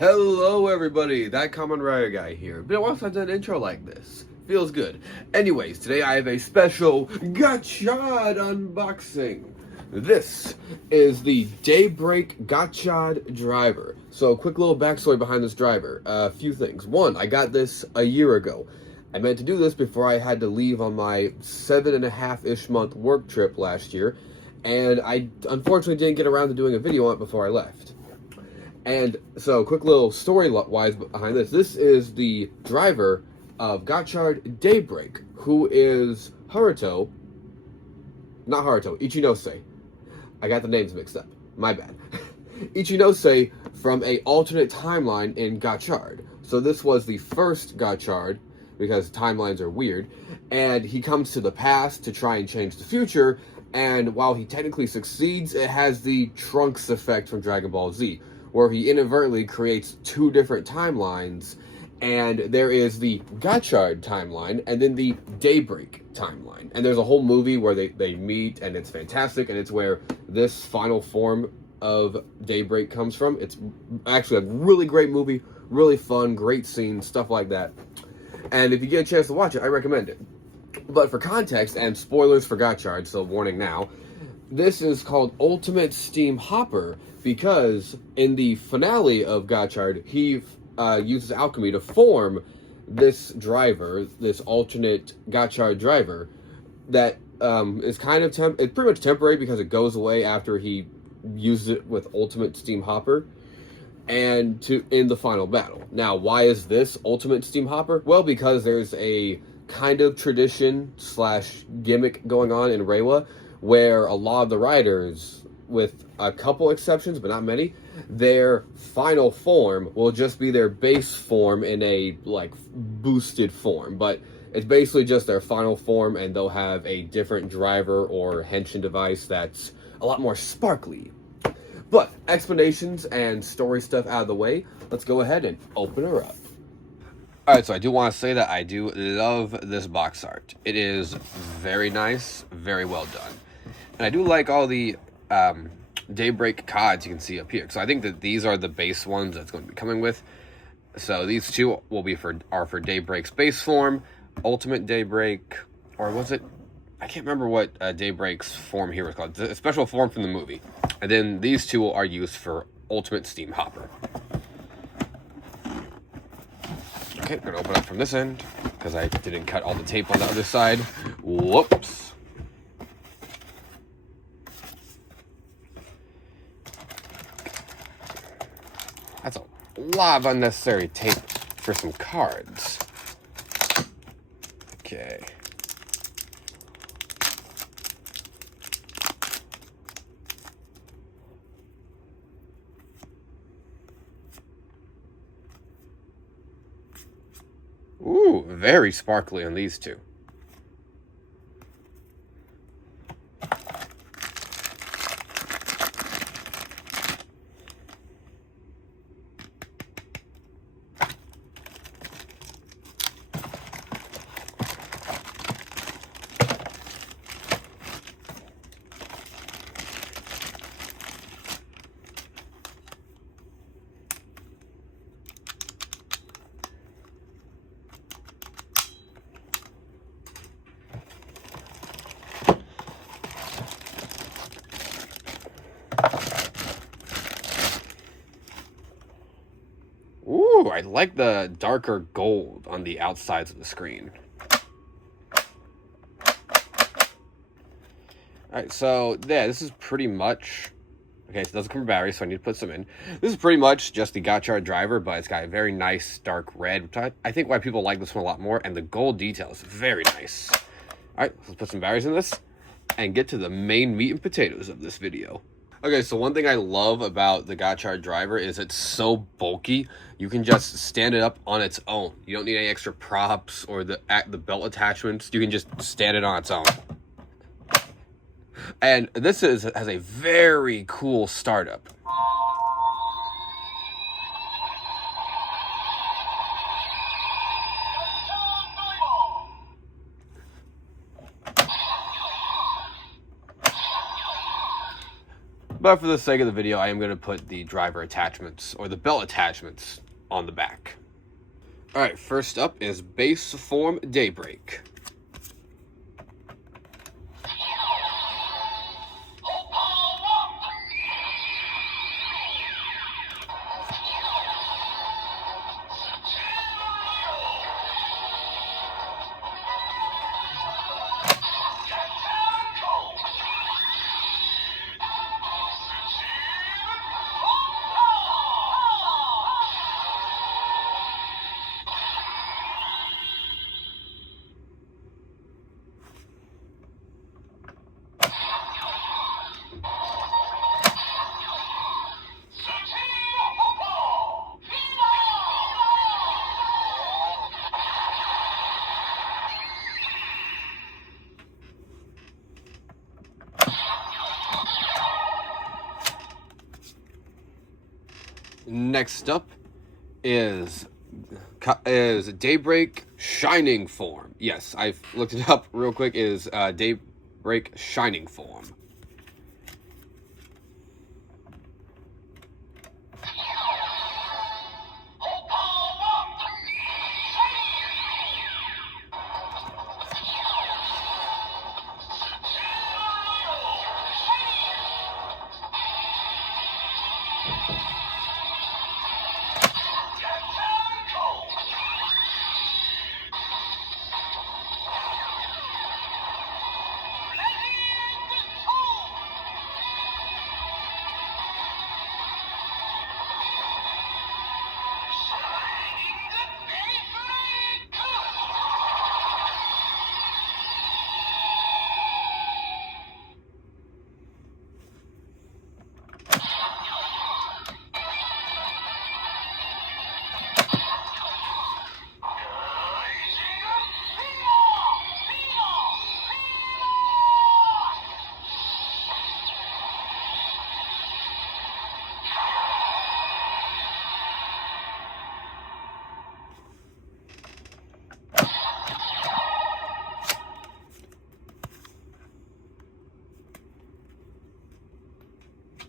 Hello everybody, that Common Rare guy here. Been a while since I've done an intro like this. Feels good. Anyways, today I have a special Gotchard unboxing. This is the Daybreak Gotchard Driver. So, quick little backstory behind this driver. A few things. One, I got this a year ago. I meant to do this before I had to leave on my 7.5-ish month work trip last year, and I unfortunately didn't get around to doing a video on it before I left. And so, quick little story-wise behind this. This is the driver of Gotchard Daybreak, who is Ichinose. I got the names mixed up. My bad. Ichinose from a alternate timeline in Gotchard. So this was the first Gotchard, because timelines are weird, and he comes to the past to try and change the future, and while he technically succeeds, it has the Trunks effect from Dragon Ball Z, where he inadvertently creates two different timelines, and there is the Gotchard timeline, and then the Daybreak timeline. And there's a whole movie where they meet, and it's fantastic, and it's where this final form of Daybreak comes from. It's actually a really great movie, really fun, great scenes, stuff like that. And if you get a chance to watch it, I recommend it. But for context, and spoilers for Gotchard, so warning now, this is called Ultimate Steam Hopper because in the finale of Gotchard, he uses alchemy to form this driver, this alternate Gotchard driver, that is kind of it's pretty much temporary because it goes away after he uses it with Ultimate Steam Hopper and in the final battle. Now, why is this Ultimate Steam Hopper? Well, because there's a kind of tradition / gimmick going on in Reiwa where a lot of the riders, with a couple exceptions, but not many, their final form will just be their base form in a, boosted form. But it's basically just their final form, and they'll have a different driver or henshin device that's a lot more sparkly. But, explanations and story stuff out of the way, let's go ahead and open her up. Alright, so I do want to say that I do love this box art. It is very nice, very well done. And I do like all the Daybreak cards you can see up here. So I think that these are the base ones that's going to be coming with. So these two will be for Daybreak's base form, Ultimate Daybreak, or was it? I can't remember what Daybreak's form here was called. It's a special form from the movie. And then these two are used for Ultimate Steam Hopper. Okay, I'm going to open up from this end, because I didn't cut all the tape on the other side. Whoops. That's a lot of unnecessary tape for some cards. Okay. Ooh, very sparkly on these two. Ooh, I like the darker gold on the outsides of the screen. Alright, so yeah, this is pretty much... Okay, so it doesn't come with batteries, so I need to put some in. This is pretty much just the Gotchard driver, but it's got a very nice dark red, which I think why people like this one a lot more, and the gold detail is very nice. Alright, let's put some batteries in this, and get to the main meat and potatoes of this video. Okay, so one thing I love about the Gotchard driver is it's so bulky, you can just stand it up on its own. You don't need any extra props or the belt attachments. You can just stand it on its own. And this has a very cool startup. But for the sake of the video, I am going to put the driver attachments, or the belt attachments, on the back. Alright, first up is Base Form Daybreak. Next up is Daybreak Shining Form. Yes, I've looked it up real quick. Is Daybreak Shining Form.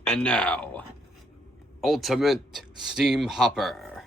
And now, Ultimate Steam Hopper.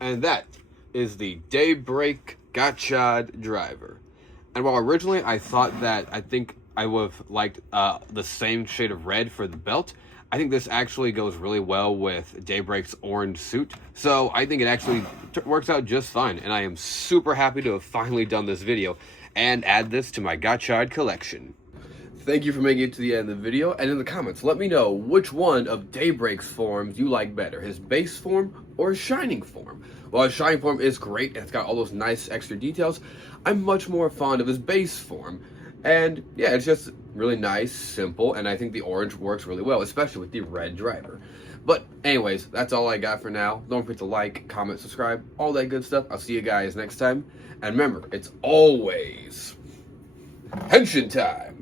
And that is the Daybreak Gotchard Driver. And while originally I thought that I think I would have liked the same shade of red for the belt, I think this actually goes really well with Daybreak's orange suit. So I think it actually works out just fine. And I am super happy to have finally done this video and add this to my Gotchard collection. Thank you for making it to the end of the video, and in the comments, let me know which one of Daybreak's forms you like better, his base form or his shining form. While his shining form is great, and it's got all those nice extra details, I'm much more fond of his base form. And yeah, it's just really nice, simple, and I think the orange works really well, especially with the red driver. But anyways, that's all I got for now. Don't forget to like, comment, subscribe, all that good stuff. I'll see you guys next time. And remember, it's always Henshin time!